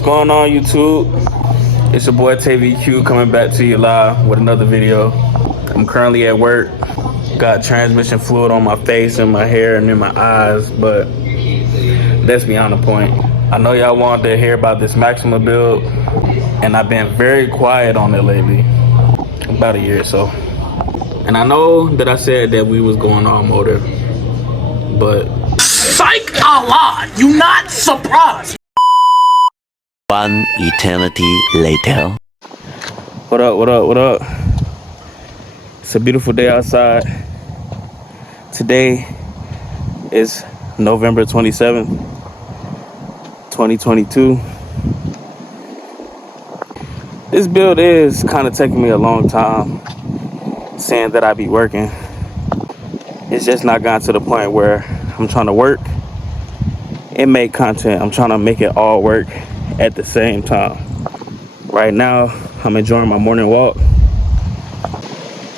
What's going on, YouTube? It's your boy TVQ coming back to you live with another video. I'm currently at work. Got transmission fluid on my face and my hair and in my eyes, but that's beyond the point. I know y'all wanted to hear about this Maxima build, and I've been very quiet on it lately, about a year or so. And I know that I said that we was going all motor, but psych Allah, you not surprised. One eternity later. What up, what up, what up? It's a beautiful day outside. Today is November 27th, 2022. This build is kind of taking me a long time, saying that I be working. It's just not gotten to the point where I'm trying to work and make content. I'm trying to make it all work at the same time. Right now, I'm enjoying my morning walk.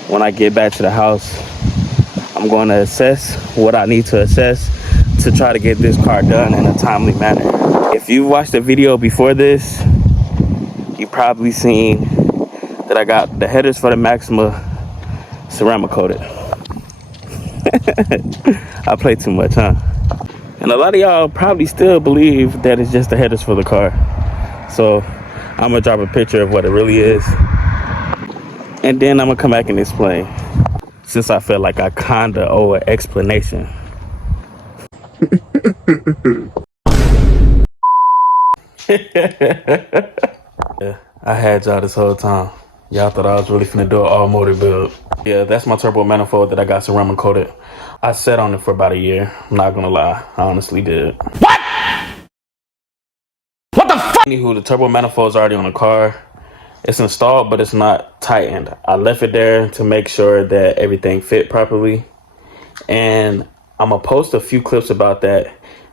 When I get back to the house, I'm going to assess what I need to assess to try to get this car done in a timely manner. If you watched the video before this, you probably seen that I got the headers for the Maxima ceramic coated. I play too much, huh? And a lot of y'all probably still believe that it's just the headers for the car. So I'm gonna drop a picture of what it really is, and then I'm gonna come back and explain, since I feel like I kinda owe an explanation. Yeah, I had y'all this whole time. Y'all thought I was really finna do an all motor build. Yeah, that's my turbo manifold that I got ceramic coated. I sat on it for about a year. I'm not gonna lie, I honestly did. What? What the fuck? Anywho, the turbo manifold's already on the car. It's installed, but it's not tightened. I left it there to make sure that everything fit properly. And I'm gonna post a few clips about that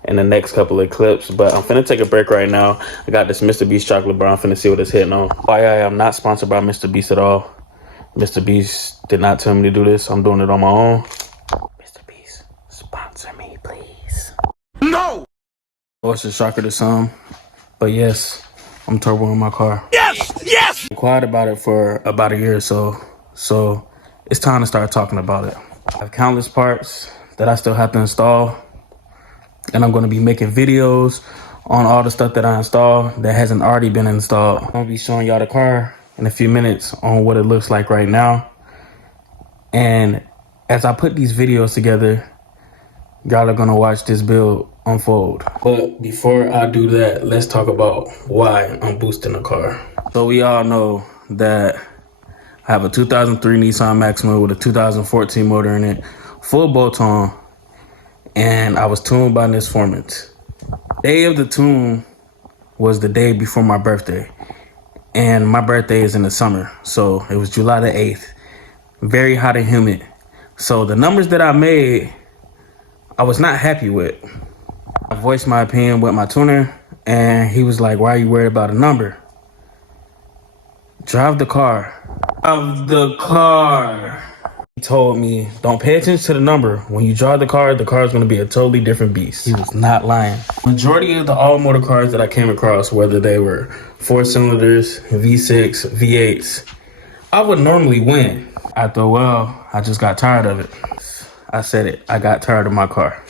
in the next couple of clips, but I'm finna take a break right now. I got this Mr. Beast chocolate bar. I'm finna see what it's hitting on. FYI, I'm not sponsored by Mr. Beast at all. Mr. Beast did not tell me to do this. I'm doing it on my own. Mr. Beast, sponsor me, please. No! Oh, it's a shocker to some, but yes, I'm turboing my car. Yes! Yes! I'm quiet about it for about a year or so, so it's time to start talking about it. I have countless parts that I still have to install, and I'm going to be making videos on all the stuff that I installed that hasn't already been installed. I'm going to be showing y'all the car in a few minutes on what it looks like right now. And as I put these videos together, y'all are going to watch this build unfold. But before I do that, let's talk about why I'm boosting the car. So we all know that I have a 2003 Nissan Maxima with a 2014 motor in it, full bolt-on, and I was tuned by Nis Formants. Day of the tune was the day before my birthday, and my birthday is in the summer, so it was July the 8th, very hot and humid. So the numbers that I made, I was not happy with. I voiced my opinion with my tuner, and he was like, "Why are you worried about a number? Drive the car." Of the car. He told me, "Don't pay attention to the number. When you drive the car is going to be a totally different beast." He was not lying. Majority of the all motor cars that I came across, whether they were 4 cylinders, V6, V8s, I would normally win. After a while, I just got tired of it. I said it. I got tired of my car.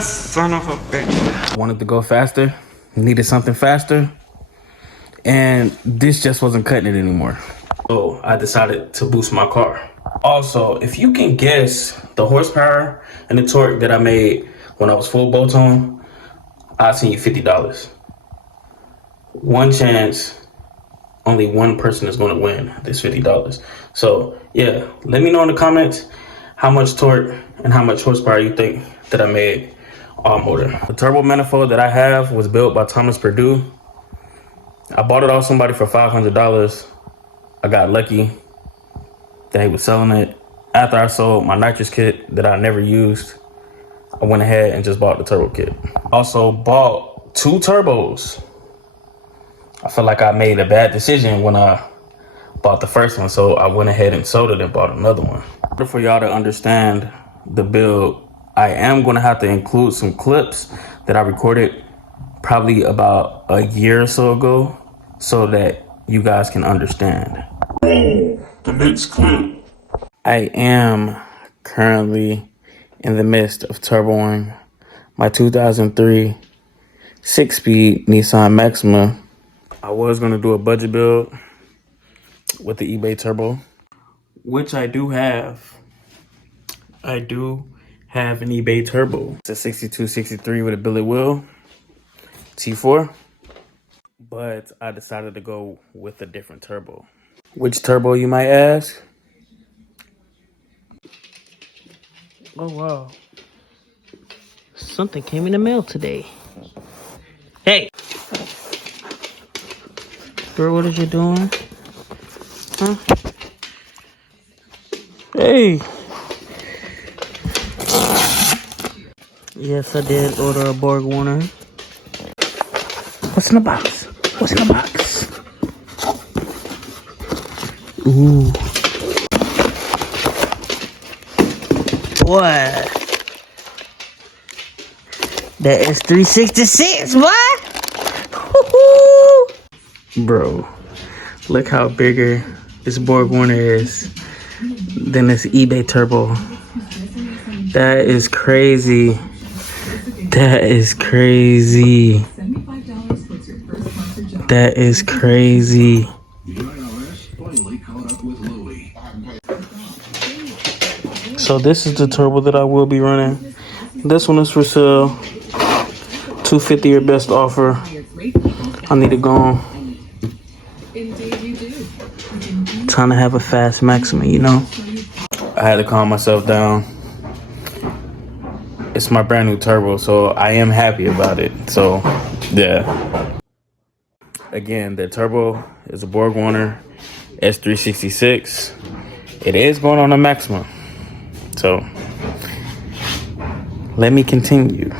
Son of a bitch. I wanted to go faster, needed something faster, and this just wasn't cutting it anymore. So I decided to boost my car. Also, if you can guess the horsepower and the torque that I made when I was full bolt-on, I'll send you $50. One chance, only one person is going to win this $50. So yeah, let me know in the comments how much torque and how much horsepower you think that I made all motor. The turbo manifold that I have was built by Purdue. I bought it off somebody for $500. I got lucky that he was selling it. After I sold my nitrous kit that I never used, I went ahead and just bought the turbo kit. Also bought 2 turbos. I feel like I made a bad decision when I bought the first one, so I went ahead and sold it and bought another one. In order for y'all to understand the build, I am going to have to include some clips that I recorded probably about a year or so ago, so that you guys can understand. The next clip. I am currently in the midst of turboing my 2003 6-speed Nissan Maxima. I was going to do a budget build with the eBay turbo, which I do have. I do have an eBay turbo. It's a 6263 with a billet wheel, T4. But I decided to go with a different turbo. Which turbo, you might ask? Oh, wow. Something came in the mail today. Hey! Bro, what is you doing? Huh? Hey! Yes, I did order a Borg Warner. What's in the box? What's in the box? Ooh. What? That is 366, what? Bro, look how bigger this Borg Warner is than this eBay turbo. That is crazy. That is crazy. That is crazy. So this is the turbo that I will be running. This one is for sale. $250 or best offer. I need to go on. Trying to have a fast Maxima, you know. I had to calm myself down. It's my brand new turbo, so I am happy about it. So, yeah. Again, the turbo is a Borg Warner S366. It is going on a Maxima. So, let me continue.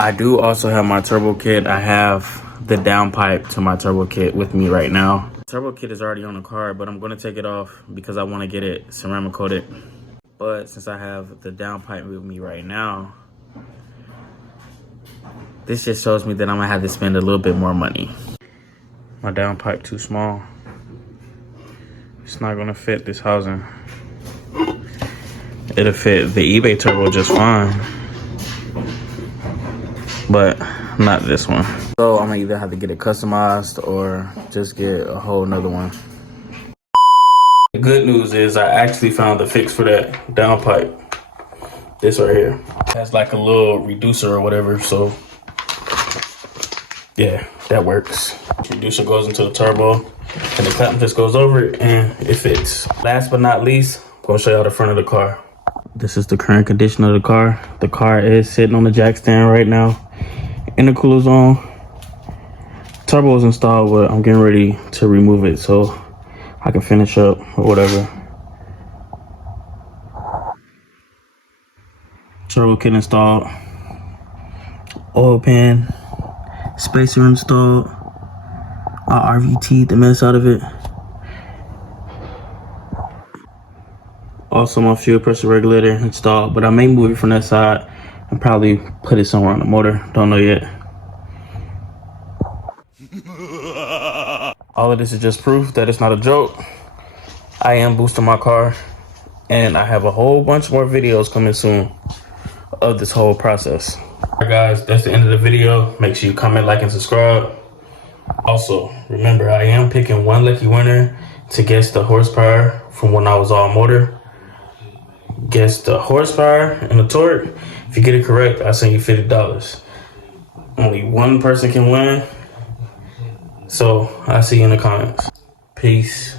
I do also have my turbo kit. I have the downpipe to my turbo kit with me right now. The turbo kit is already on the car, but I'm going to take it off because I want to get it ceramic coated. But since I have the downpipe with me right now, this just shows me that I'm going to have to spend a little bit more money. My downpipe too small. It's not going to fit this housing. It'll fit the eBay turbo just fine, but not this one. So I'm gonna either have to get it customized or just get a whole nother one. The good news is I actually found the fix for that downpipe. This right here. It has like a little reducer or whatever, so yeah, that works. Reducer goes into the turbo and the clamp just goes over it and it fits. Last but not least, I'm gonna show y'all the front of the car. This is the current condition of the car. The car is sitting on the jack stand right now. Intercooler's on. Turbo is installed, but I'm getting ready to remove it so I can finish up or whatever. Turbo kit installed. Oil pan. Spacer installed. I RVT the mess out of it. Also, my fuel pressure regulator installed, but I may move it from that side and probably put it somewhere on the motor. Don't know yet. All of this is just proof that it's not a joke. I am boosting my car, and I have a whole bunch more videos coming soon of this whole process. All right, guys, that's the end of the video. Make sure you comment, like, and subscribe. Also, remember, I am picking one lucky winner to guess the horsepower from when I was all motor. Guess the horsepower and the torque. If you get it correct, I'll send you $50. Only one person can win. So I'll see you in the comments. Peace.